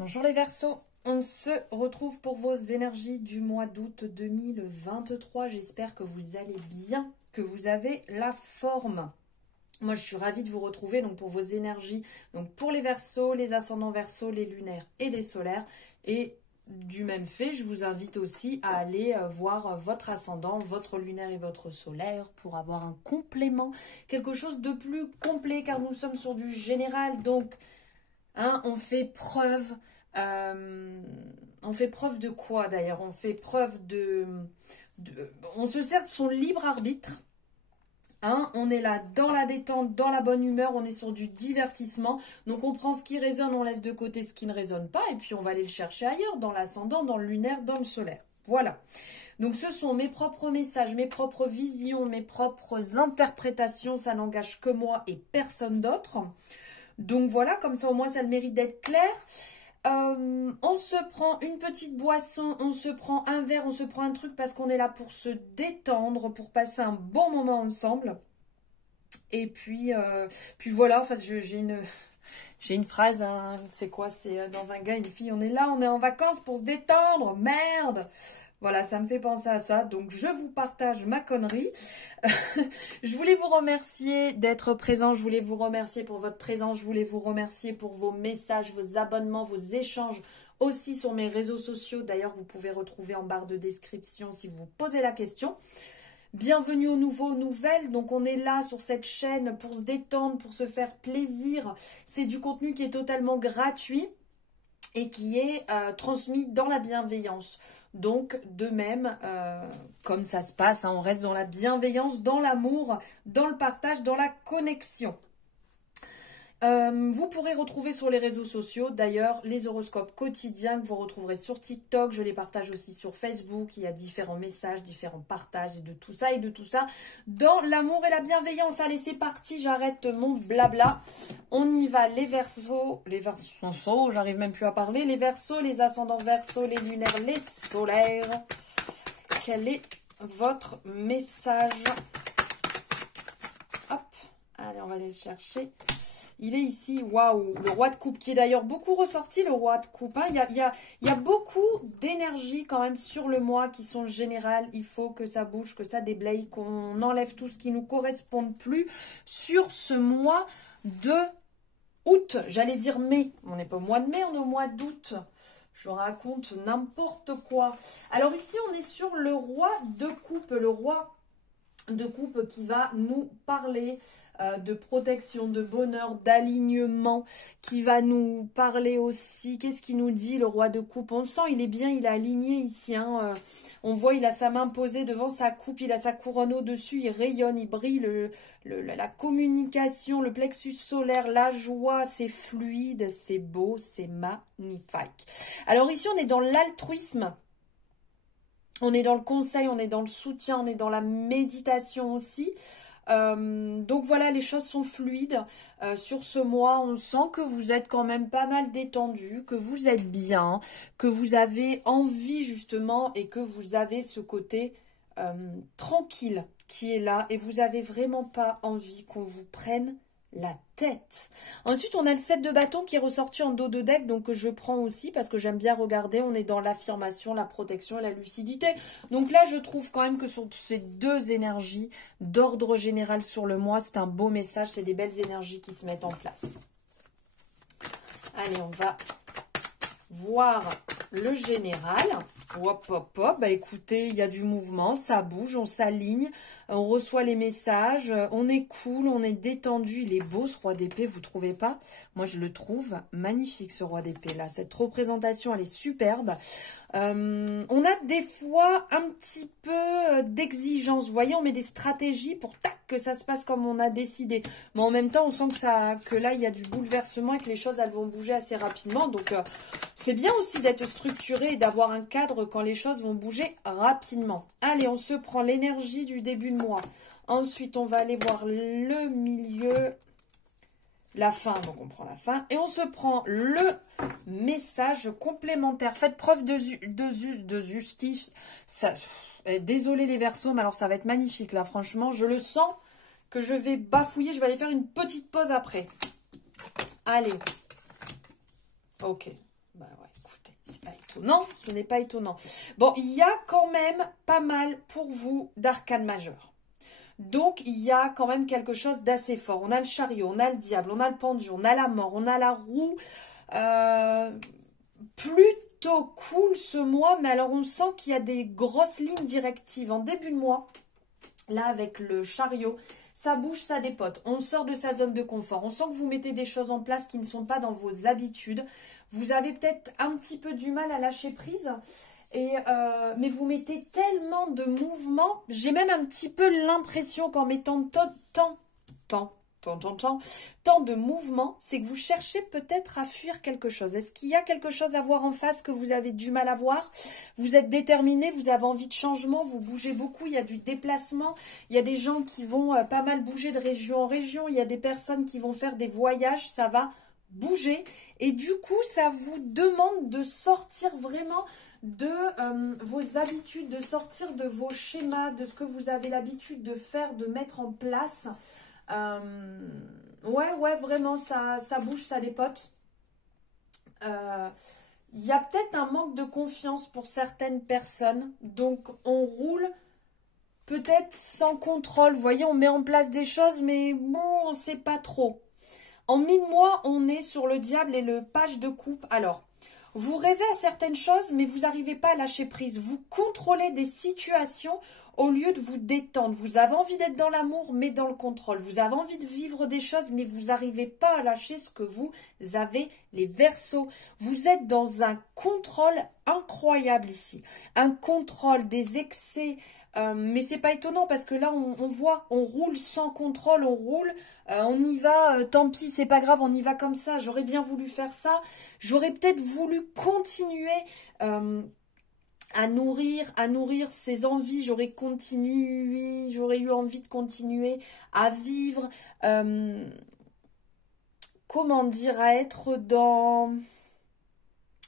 Bonjour les Verseaux, on se retrouve pour vos énergies du mois d'août 2023. J'espère que vous allez bien, que vous avez la forme. Moi, je suis ravie de vous retrouver donc pour vos énergies, donc pour les Verseaux, les ascendants Verseaux, les lunaires et les solaires. Et du même fait, je vous invite aussi à aller voir votre ascendant, votre lunaire et votre solaire pour avoir un complément, quelque chose de plus complet car nous sommes sur du général. Donc, on fait preuve. On fait preuve de quoi d'ailleurs? On fait preuve on se sert de son libre arbitre. On est là dans la détente, dans la bonne humeur, on est sur du divertissement. Donc on prend ce qui résonne, on laisse de côté ce qui ne résonne pas. Et puis on va aller le chercher ailleurs, dans l'ascendant, dans le lunaire, dans le solaire. Voilà. Donc ce sont mes propres messages, mes propres visions, mes propres interprétations. Ça n'engage que moi et personne d'autre. Donc voilà, comme ça au moins ça a le mérite d'être clair. On se prend une petite boisson, on se prend un verre, on se prend un truc parce qu'on est là pour se détendre, pour passer un bon moment ensemble. Et puis voilà, en fait j'ai une phrase, hein, c'est quoi? C'est dans un gars, une fille, on est là, on est en vacances pour se détendre, merde! Voilà, ça me fait penser à ça. Donc, je vous partage ma connerie. Je voulais vous remercier d'être présent. Je voulais vous remercier pour votre présence. Je voulais vous remercier pour vos messages, vos abonnements, vos échanges aussi sur mes réseaux sociaux. D'ailleurs, vous pouvez retrouver en barre de description si vous vous posez la question. Bienvenue aux nouveaux, aux nouvelles. Donc, on est là sur cette chaîne pour se détendre, pour se faire plaisir. C'est du contenu qui est totalement gratuit et qui est transmis dans la bienveillance. Donc, de même, comme ça se passe, on reste dans la bienveillance, dans l'amour, dans le partage, dans la connexion. Vous pourrez retrouver sur les réseaux sociaux, d'ailleurs, les horoscopes quotidiens que vous retrouverez sur TikTok. Je les partage aussi sur Facebook. Il y a différents messages, différents partages et de tout ça dans l'amour et la bienveillance. Allez, c'est parti, j'arrête mon blabla. On y va, les Verseaux, j'arrive même plus à parler. Les Verseaux, les ascendants Verseaux, les lunaires, les solaires. Quel est votre message? Hop, allez, on va aller le chercher. Il est ici, waouh, le roi de coupe qui est d'ailleurs beaucoup ressorti, le roi de coupe. Hein. Il y a beaucoup d'énergie quand même sur le mois qui sont générales. Il faut que ça bouge, que ça déblaye, qu'on enlève tout ce qui ne nous correspond plus sur ce mois de août. J'allais dire mai. On n'est pas au mois de mai, on est au mois d'août. Je raconte n'importe quoi. Alors ici, on est sur le roi de coupe, le roi de coupe qui va nous parler de protection, de bonheur, d'alignement, qui va nous parler aussi, qu'est-ce qu'il nous dit le roi de coupe? On le sent, il est bien, il est aligné ici, hein, on voit, il a sa main posée devant sa coupe, il a sa couronne au-dessus, il rayonne, il brille, la communication, le plexus solaire, la joie, c'est fluide, c'est beau, c'est magnifique. Alors ici, on est dans l'altruisme. On est dans le conseil, on est dans le soutien, on est dans la méditation aussi. Donc voilà, les choses sont fluides. Sur ce mois, on sent que vous êtes quand même pas mal détendu, que vous êtes bien, que vous avez envie justement et que vous avez ce côté tranquille qui est là et vous avez vraiment pas envie qu'on vous prenne la tête. Ensuite, on a le 7 de bâton qui est ressorti en dos de deck, donc que je prends aussi parce que j'aime bien regarder. On est dans l'affirmation, la protection et la lucidité. Donc là, je trouve quand même que sur ces deux énergies d'ordre général sur le mois, c'est un beau message, c'est des belles énergies qui se mettent en place. Allez, on va voir le général. Hop, hop, hop. Bah écoutez, il y a du mouvement, ça bouge, on s'aligne, on reçoit les messages, on est cool, on est détendu. Il est beau ce roi d'épée, vous trouvez pas? Moi, je le trouve magnifique ce roi d'épée là. Cette représentation, elle est superbe. On a des fois un petit peu d'exigence. Vous voyez, on met des stratégies pour tac, que ça se passe comme on a décidé. Mais en même temps, on sent que là, il y a du bouleversement et que les choses, elles vont bouger assez rapidement. Donc, c'est bien aussi d'être structuré et d'avoir un cadre quand les choses vont bouger rapidement. Allez, on se prend l'énergie du début de mois. Ensuite, on va aller voir le milieu, la fin. Donc, on prend la fin. Et on se prend le message complémentaire. Faites preuve de justice. Ça, désolé les Verseaux, mais alors ça va être magnifique là. Franchement, je le sens que je vais bafouiller. Je vais aller faire une petite pause après. Allez. Ok. Bah ouais, écoutez, c'est pas étonnant, ce n'est pas étonnant. Bon, il y a quand même pas mal pour vous d'arcanes majeures. Donc, il y a quand même quelque chose d'assez fort. On a le chariot, on a le diable, on a le pendu, on a la mort, on a la roue. Plutôt cool ce mois, mais alors on sent qu'il y a des grosses lignes directives. En début de mois, là avec le chariot, ça bouge, ça dépote. On sort de sa zone de confort. On sent que vous mettez des choses en place qui ne sont pas dans vos habitudes. Vous avez peut-être un petit peu du mal à lâcher prise. Mais vous mettez tellement de mouvements. J'ai même un petit peu l'impression qu'en mettant tant de mouvements, c'est que vous cherchez peut-être à fuir quelque chose. Est-ce qu'il y a quelque chose à voir en face que vous avez du mal à voir? Vous êtes déterminé, vous avez envie de changement, vous bougez beaucoup, il y a du déplacement, il y a des gens qui vont pas mal bouger de région en région, il y a des personnes qui vont faire des voyages, ça va bouger. Et du coup, ça vous demande de sortir vraiment de vos habitudes, de sortir de vos schémas, de ce que vous avez l'habitude de faire, de mettre en place. Ouais, vraiment, ça bouge, ça dépote. Il y a peut-être un manque de confiance pour certaines personnes. Donc, on roule peut-être sans contrôle. Vous voyez, on met en place des choses, mais bon, on ne sait pas trop. En mi-mois, on est sur le diable et le page de coupe. Alors, vous rêvez à certaines choses, mais vous n'arrivez pas à lâcher prise. Vous contrôlez des situations au lieu de vous détendre. Vous avez envie d'être dans l'amour, mais dans le contrôle. Vous avez envie de vivre des choses, mais vous n'arrivez pas à lâcher ce que vous avez, les Verseaux. Vous êtes dans un contrôle incroyable ici. Un contrôle des excès. Mais c'est pas étonnant parce que là, on voit, on roule sans contrôle, on roule, on y va, tant pis, c'est pas grave, on y va comme ça. J'aurais bien voulu faire ça. J'aurais peut-être voulu continuer à nourrir ses envies. J'aurais eu envie de continuer à vivre, comment dire, à être dans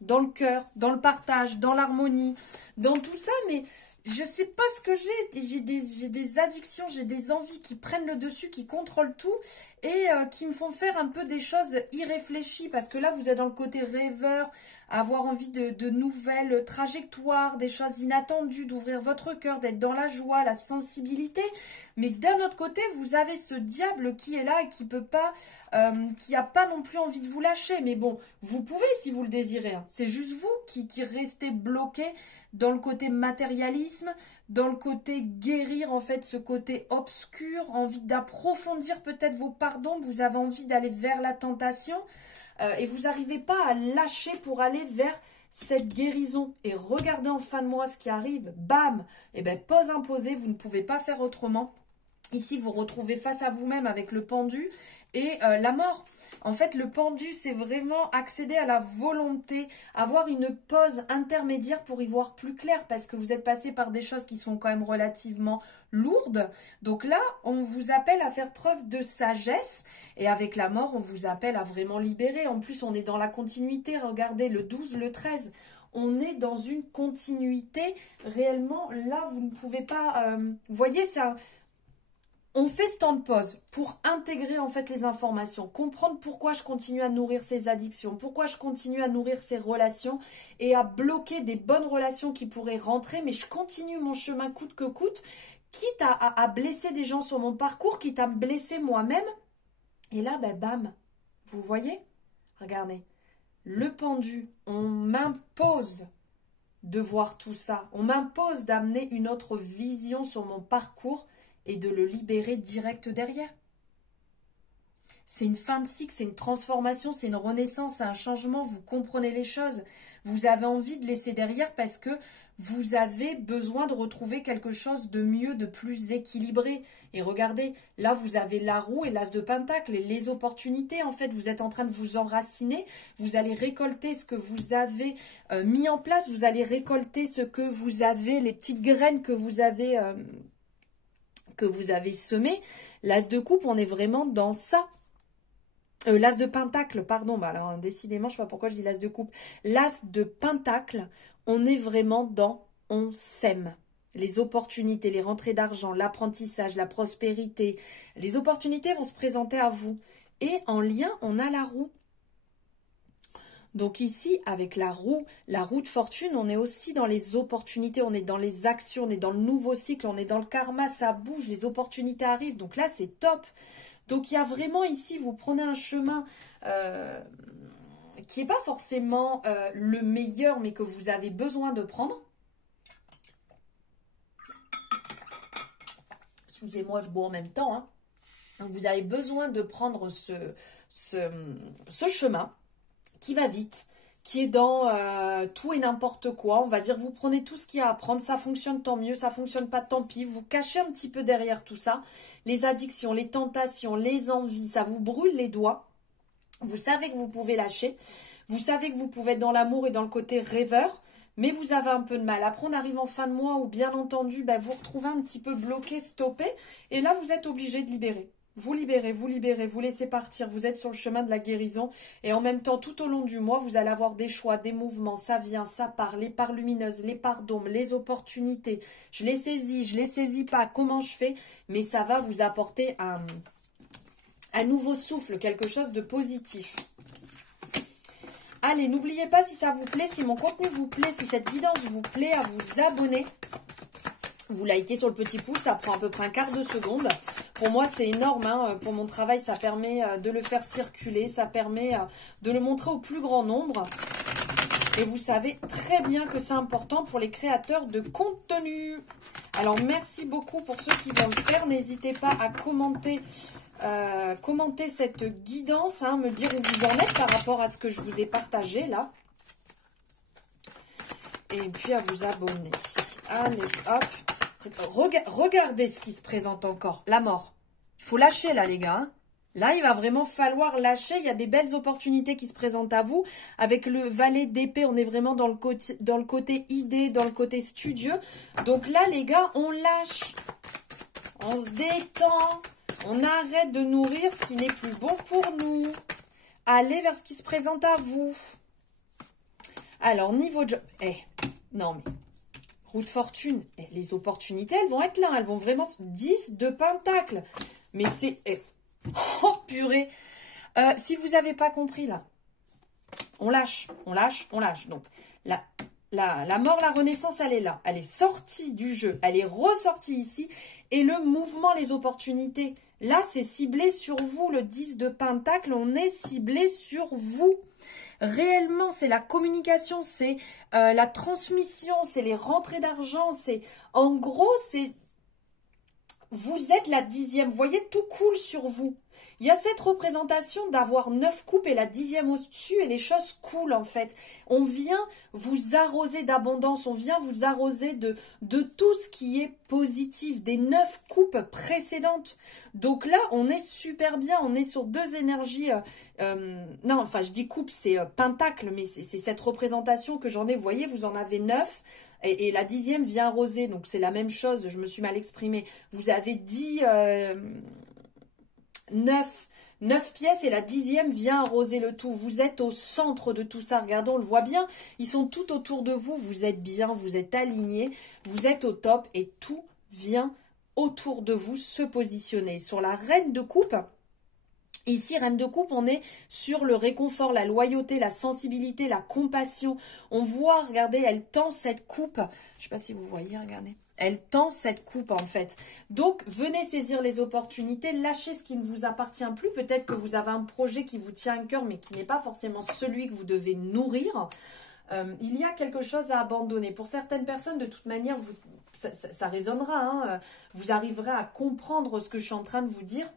le cœur, dans le partage, dans l'harmonie, dans tout ça, mais je sais pas ce que j'ai. J'ai des addictions, j'ai des envies qui prennent le dessus, qui contrôlent tout et qui me font faire un peu des choses irréfléchies. Parce que là, vous êtes dans le côté rêveur, avoir envie de nouvelles trajectoires, des choses inattendues, d'ouvrir votre cœur, d'être dans la joie, la sensibilité. Mais d'un autre côté, vous avez ce diable qui est là et qui peut pas, qui a pas non plus envie de vous lâcher. Mais bon, vous pouvez si vous le désirez. Hein. C'est juste vous qui restez bloqué dans le côté matérialisme, dans le côté guérir, en fait, ce côté obscur, envie d'approfondir peut-être vos pardons, vous avez envie d'aller vers la tentation et vous n'arrivez pas à lâcher pour aller vers cette guérison. Et regardez en fin de mois ce qui arrive, bam, et bien pause imposée, vous ne pouvez pas faire autrement. Ici, vous retrouvez face à vous-même avec le pendu et la mort. En fait, le pendu, c'est vraiment accéder à la volonté, avoir une pause intermédiaire pour y voir plus clair parce que vous êtes passé par des choses qui sont quand même relativement lourdes. Donc là, on vous appelle à faire preuve de sagesse et avec la mort, on vous appelle à vraiment libérer. En plus, on est dans la continuité. Regardez, le 12, le 13, on est dans une continuité. Réellement, là, vous ne pouvez pas... vous voyez, ça... On fait ce temps de pause pour intégrer en fait les informations, comprendre pourquoi je continue à nourrir ces addictions, pourquoi je continue à nourrir ces relations et à bloquer des bonnes relations qui pourraient rentrer, mais je continue mon chemin coûte que coûte, quitte à blesser des gens sur mon parcours, quitte à me blesser moi-même. Et là, ben, bam, vous voyez? Regardez, le pendu, on m'impose de voir tout ça, on m'impose d'amener une autre vision sur mon parcours et de le libérer direct derrière. C'est une fin de cycle, c'est une transformation, c'est une renaissance, c'est un changement, vous comprenez les choses. Vous avez envie de laisser derrière parce que vous avez besoin de retrouver quelque chose de mieux, de plus équilibré. Et regardez, là vous avez la roue et l'as de pentacle et les opportunités. En fait, vous êtes en train de vous enraciner, vous allez récolter ce que vous avez mis en place, vous allez récolter ce que vous avez, les petites graines que vous avez semé. L'as de coupe, on est vraiment dans ça. L'as de pentacle, pardon. Bah alors, décidément, je sais pas pourquoi je dis l'as de coupe. L'as de pentacle, on est vraiment dans on sème. Les opportunités, les rentrées d'argent, l'apprentissage, la prospérité. Les opportunités vont se présenter à vous. Et en lien, on a la roue. Donc ici, avec la roue de fortune, on est aussi dans les opportunités, on est dans les actions, on est dans le nouveau cycle, on est dans le karma, ça bouge, les opportunités arrivent. Donc là, c'est top. Donc il y a vraiment ici, vous prenez un chemin qui n'est pas forcément le meilleur, mais que vous avez besoin de prendre. Excusez-moi, je bois en même temps. Hein. Donc vous avez besoin de prendre ce chemin qui va vite, qui est dans tout et n'importe quoi. On va dire, vous prenez tout ce qu'il y a à prendre, ça fonctionne tant mieux, ça fonctionne pas tant pis. Vous cachez un petit peu derrière tout ça. Les addictions, les tentations, les envies, ça vous brûle les doigts. Vous savez que vous pouvez lâcher. Vous savez que vous pouvez être dans l'amour et dans le côté rêveur. Mais vous avez un peu de mal. Après, on arrive en fin de mois où, bien entendu, vous retrouvez un petit peu bloqué, stoppé. Et là, vous êtes obligé de libérer. Vous libérez, vous laissez partir. Vous êtes sur le chemin de la guérison. Et en même temps, tout au long du mois, vous allez avoir des choix, des mouvements. Ça vient, ça part. Les parts lumineuses, les parts d'ombre, les opportunités. Je les saisis, je les saisis pas. Comment je fais? Mais ça va vous apporter un nouveau souffle, quelque chose de positif. Allez, n'oubliez pas, si ça vous plaît, si mon contenu vous plaît, si cette guidance vous plaît, à vous abonner. Vous likez sur le petit pouce, ça prend à peu près un quart de seconde. Pour moi, c'est énorme. Hein. Pour mon travail, ça permet de le faire circuler, ça permet de le montrer au plus grand nombre. Et vous savez très bien que c'est important pour les créateurs de contenu. Alors, merci beaucoup pour ceux qui vont le faire. N'hésitez pas à commenter cette guidance, hein, me dire où vous en êtes par rapport à ce que je vous ai partagé là. Et puis à vous abonner. Allez, hop. Regardez ce qui se présente encore. La mort. Il faut lâcher là, les gars. Hein. Là, il va vraiment falloir lâcher. Il y a des belles opportunités qui se présentent à vous. Avec le valet d'épée, on est vraiment dans le côté idée, dans le côté studieux. Donc là, les gars, on lâche. On se détend. On arrête de nourrir ce qui n'est plus bon pour nous. Allez vers ce qui se présente à vous. Alors, niveau job... non mais... Roue de fortune. Les opportunités, elles vont être là. Elles vont vraiment... 10 de pentacle. Mais c'est... oh, purée. Si vous n'avez pas compris, là. On lâche. On lâche. On lâche. Donc, la mort, la renaissance, elle est là. Elle est sortie du jeu. Elle est ressortie ici. Et le mouvement, les opportunités... Là, c'est ciblé sur vous, le 10 de pentacle, on est ciblé sur vous. Réellement, c'est la communication, c'est la transmission, c'est les rentrées d'argent, c'est... En gros, c'est... Vous êtes la 10e, vous voyez, tout coule sur vous. Il y a cette représentation d'avoir 9 coupes et la 10e au-dessus et les choses coulent en fait. On vient vous arroser d'abondance, on vient vous arroser de tout ce qui est positif, des 9 coupes précédentes. Donc là, on est super bien, on est sur 2 énergies. Non, enfin je dis coupe, c'est pentacle, mais c'est cette représentation que j'en ai. Vous voyez, vous en avez 9. Et la 10e vient arroser, donc c'est la même chose, je me suis mal exprimée. Vous avez 9 pièces et la 10e vient arroser le tout. Vous êtes au centre de tout ça. Regardez, on le voit bien. Ils sont tout autour de vous. Vous êtes bien, vous êtes alignés. Vous êtes au top et tout vient autour de vous se positionner. Sur la reine de coupe, ici, reine de coupe, on est sur le réconfort, la loyauté, la sensibilité, la compassion. On voit, regardez, elle tend cette coupe. Je ne sais pas si vous voyez, regardez. Elle tend cette coupe en fait. Donc, venez saisir les opportunités, lâchez ce qui ne vous appartient plus. Peut-être que vous avez un projet qui vous tient à cœur, mais qui n'est pas forcément celui que vous devez nourrir. Il y a quelque chose à abandonner. Pour certaines personnes, de toute manière, ça résonnera. Hein. Vous arriverez à comprendre ce que je suis en train de vous dire.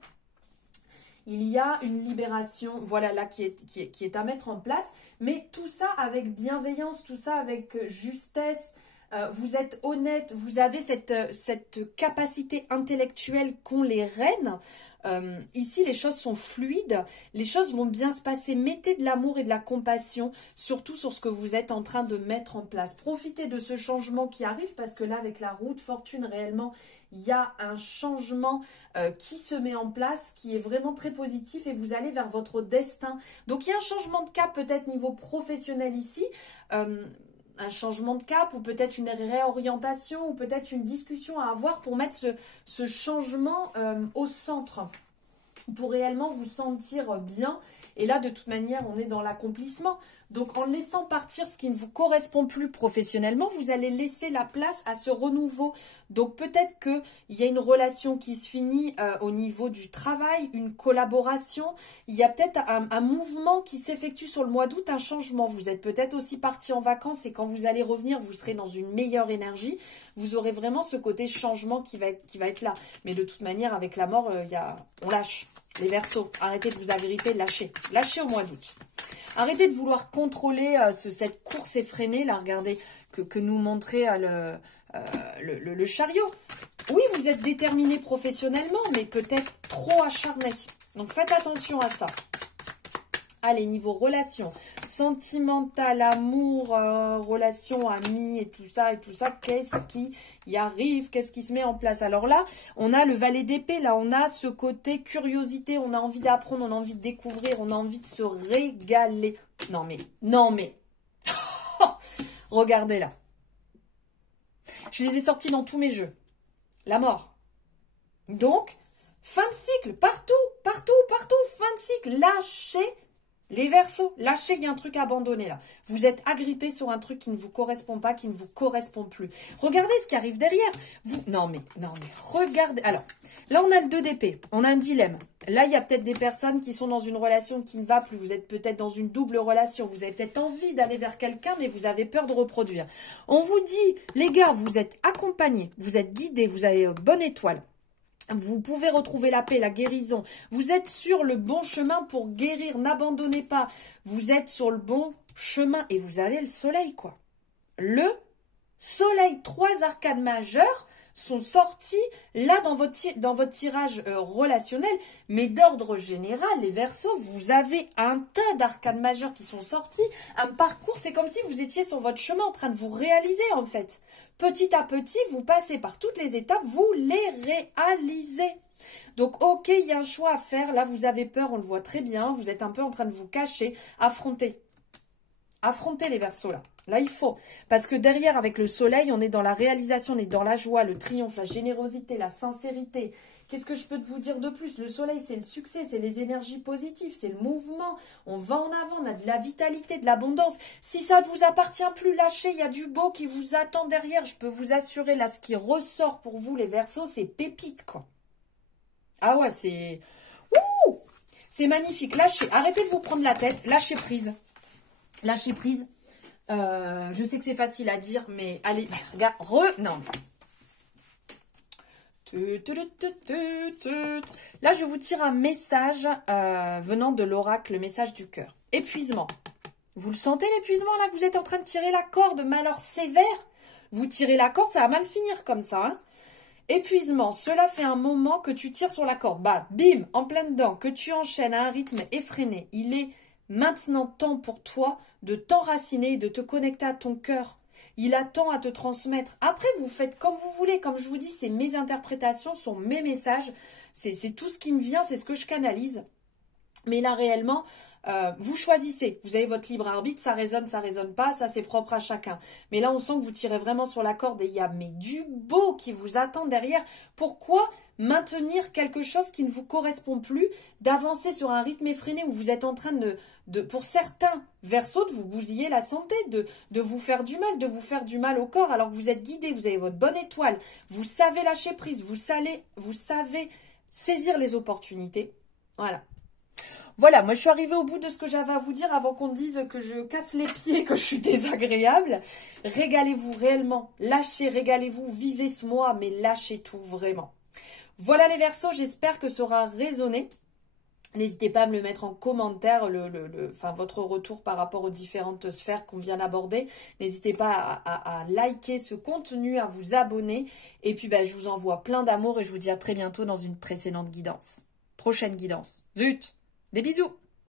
Il y a une libération, voilà, là, qui est à mettre en place. Mais tout ça avec bienveillance, tout ça avec justesse. Vous êtes honnête, vous avez cette capacité intellectuelle qu'ont les reines. Ici, les choses sont fluides, les choses vont bien se passer. Mettez de l'amour et de la compassion, surtout sur ce que vous êtes en train de mettre en place. Profitez de ce changement qui arrive, parce que là, avec la roue de fortune, réellement, il y a un changement qui se met en place, qui est vraiment très positif, et vous allez vers votre destin. Donc, il y a un changement de cap, peut-être niveau professionnel ici, un changement de cap, ou peut-être une réorientation, ou peut-être une discussion à avoir pour mettre ce changement au centre, pour réellement vous sentir bien. Et là, de toute manière, on est dans l'accomplissement. Donc, en laissant partir ce qui ne vous correspond plus professionnellement, vous allez laisser la place à ce renouveau. Donc, peut-être qu'il y a une relation qui se finit au niveau du travail, une collaboration. Il y a peut-être un mouvement qui s'effectue sur le mois d'août, un changement. Vous êtes peut-être aussi parti en vacances et quand vous allez revenir, vous serez dans une meilleure énergie. Vous aurez vraiment ce côté changement qui va être là. Mais de toute manière, avec la mort, on lâche. Les Verseaux, arrêtez de vous avériter, lâchez. Lâchez au mois d'août. Arrêtez de vouloir contrôler cette course effrénée, là, regardez, que nous montrait le chariot. Oui, vous êtes déterminé professionnellement, mais peut-être trop acharné. Donc, faites attention à ça. Allez, niveau relation, sentimental, amour, relation, amis et tout ça, qu'est-ce qui y arrive? Qu'est-ce qui se met en place? Alors là, on a le valet d'épée, là, on a ce côté curiosité, on a envie d'apprendre, on a envie de découvrir, on a envie de se régaler. Non mais, regardez là. Je les ai sortis dans tous mes jeux. La mort. Donc, fin de cycle, partout, fin de cycle, lâchez. Les Verseaux, lâchez, il y a un truc abandonné là. Vous êtes agrippé sur un truc qui ne vous correspond pas, qui ne vous correspond plus. Regardez ce qui arrive derrière. Non mais, regardez. Alors, là on a le 2 d'épée, on a un dilemme. Là, il y a peut-être des personnes qui sont dans une relation qui ne va plus. Vous êtes peut-être dans une double relation. Vous avez peut-être envie d'aller vers quelqu'un, mais vous avez peur de reproduire. On vous dit, les gars, vous êtes accompagnés, vous êtes guidés, vous avez bonne étoile. Vous pouvez retrouver la paix, la guérison. Vous êtes sur le bon chemin pour guérir. N'abandonnez pas. Vous êtes sur le bon chemin. Et vous avez le soleil, quoi. Le soleil. 3 arcanes majeures sont sortis là dans votre tirage relationnel. Mais d'ordre général, les Verseaux, vous avez un tas d'arcanes majeures qui sont sortis. Un parcours, c'est comme si vous étiez sur votre chemin en train de vous réaliser, en fait. Petit à petit, vous passez par toutes les étapes, vous les réalisez. Donc, ok, il y a un choix à faire. Là, vous avez peur, on le voit très bien. Vous êtes un peu en train de vous cacher. Affrontez. Affrontez les Verseaux, là. Là, il faut. Parce que derrière, avec le soleil, on est dans la réalisation, on est dans la joie, le triomphe, la générosité, la sincérité. Qu'est-ce que je peux vous dire de plus? Le soleil, c'est le succès, c'est les énergies positives, c'est le mouvement. On va en avant, on a de la vitalité, de l'abondance. Si ça ne vous appartient plus, lâchez, il y a du beau qui vous attend derrière. Je peux vous assurer, là, ce qui ressort pour vous, les Verseaux, c'est pépite, quoi. Ah ouais, c'est... Ouh! C'est magnifique. Lâchez, arrêtez de vous prendre la tête, lâchez prise. Lâchez prise. Je sais que c'est facile à dire, mais allez, regarde, non. Là, je vous tire un message venant de l'oracle, le message du cœur. Épuisement. Vous le sentez, l'épuisement, là, que vous êtes en train de tirer la corde, mais alors sévère. Vous tirez la corde, ça va mal finir comme ça, hein. Épuisement, cela fait un moment que tu tires sur la corde. Bah, bim, en plein dedans, que tu enchaînes à un rythme effréné. Il est maintenant temps pour toi de t'enraciner, de te connecter à ton cœur. Il attend à te transmettre. Après, vous faites comme vous voulez. Comme je vous dis, c'est mes interprétations, sont mes messages. C'est tout ce qui me vient, c'est ce que je canalise. Mais là, réellement, vous choisissez. Vous avez votre libre arbitre, ça résonne pas, ça c'est propre à chacun. Mais là, on sent que vous tirez vraiment sur la corde et il y a du beau qui vous attend derrière. Pourquoi maintenir quelque chose qui ne vous correspond plus, d'avancer sur un rythme effréné où vous êtes en train pour certains Verseaux, de vous bousiller la santé, de vous faire du mal au corps alors que vous êtes guidé, vous avez votre bonne étoile, vous savez lâcher prise, vous savez saisir les opportunités. Voilà. Voilà, moi je suis arrivée au bout de ce que j'avais à vous dire avant qu'on dise que je casse les pieds, que je suis désagréable. Régalez-vous réellement, lâchez, régalez-vous, vivez ce mois, mais lâchez tout vraiment. Voilà les Verseaux, j'espère que ça aura résonné. N'hésitez pas à me le mettre en commentaire, votre retour par rapport aux différentes sphères qu'on vient d'aborder. N'hésitez pas à liker ce contenu, à vous abonner. Et puis je vous envoie plein d'amour et je vous dis à très bientôt dans une précédente guidance. Prochaine guidance. Zut! Des bisous!